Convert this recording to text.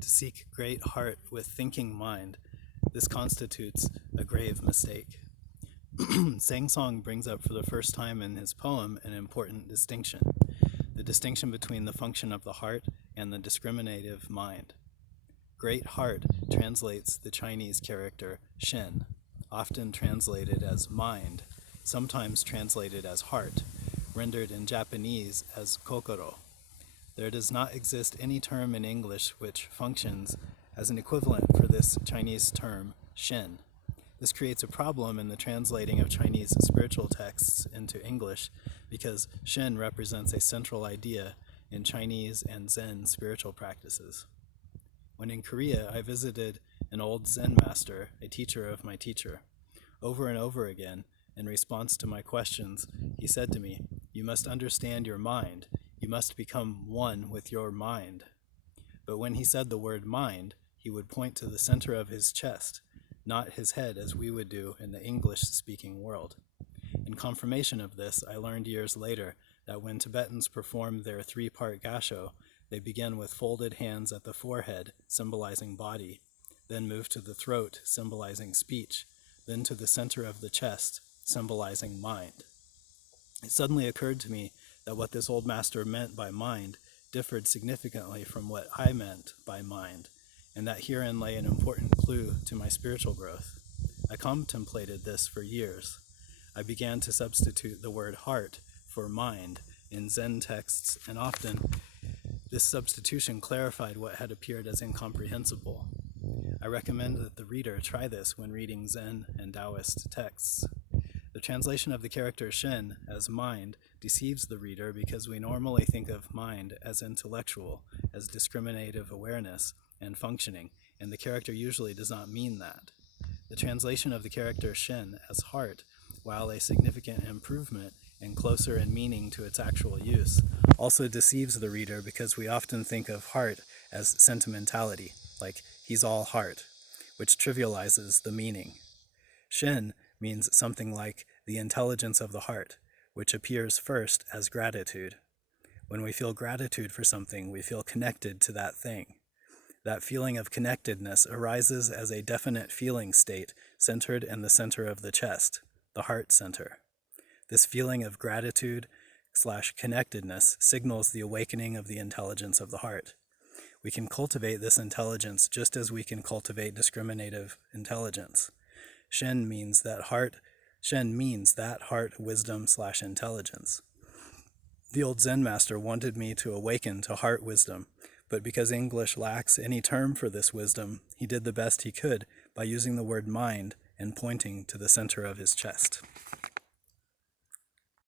To seek great heart with thinking mind, this constitutes a grave mistake. Sengcan brings up for the first time in his poem an important distinction, the distinction between the function of the heart and the discriminative mind. Great heart translates the Chinese character shen, often translated as mind, sometimes translated as heart, rendered in Japanese as kokoro. There does not exist any term in English which functions as an equivalent for this Chinese term, shen. This creates a problem in the translating of Chinese spiritual texts into English because shen represents a central idea in Chinese and Zen spiritual practices. When in Korea, I visited an old Zen master, a teacher of my teacher. Over and over again, in response to my questions, he said to me, "You must understand your mind. You must become one with your mind." But when he said the word mind, he would point to the center of his chest, not his head as we would do in the English-speaking world. In confirmation of this, I learned years later that when Tibetans perform their three-part gasho, they begin with folded hands at the forehead, symbolizing body, then move to the throat, symbolizing speech, then to the center of the chest, symbolizing mind. It suddenly occurred to me that what this old master meant by mind differed significantly from what I meant by mind, and that herein lay an important clue to my spiritual growth. I contemplated this for years. I began to substitute the word heart for mind in Zen texts, and often this substitution clarified what had appeared as incomprehensible. I recommend that the reader try this when reading Zen and Taoist texts. The translation of the character shen as mind deceives the reader because we normally think of mind as intellectual, as discriminative awareness and functioning, and the character usually does not mean that. The translation of the character shen as heart, while a significant improvement and closer in meaning to its actual use, also deceives the reader because we often think of heart as sentimentality, like he's all heart, which trivializes the meaning. Shen means something like the intelligence of the heart, which appears first as gratitude. When we feel gratitude for something, we feel connected to that thing. That feeling of connectedness arises as a definite feeling state centered in the center of the chest, the heart center. This feeling of gratitude/connectedness signals the awakening of the intelligence of the heart. We can cultivate this intelligence just as we can cultivate discriminative intelligence. Shen means that heart wisdom/intelligence. The old Zen master wanted me to awaken to heart wisdom, but because English lacks any term for this wisdom, he did the best he could by using the word mind and pointing to the center of his chest.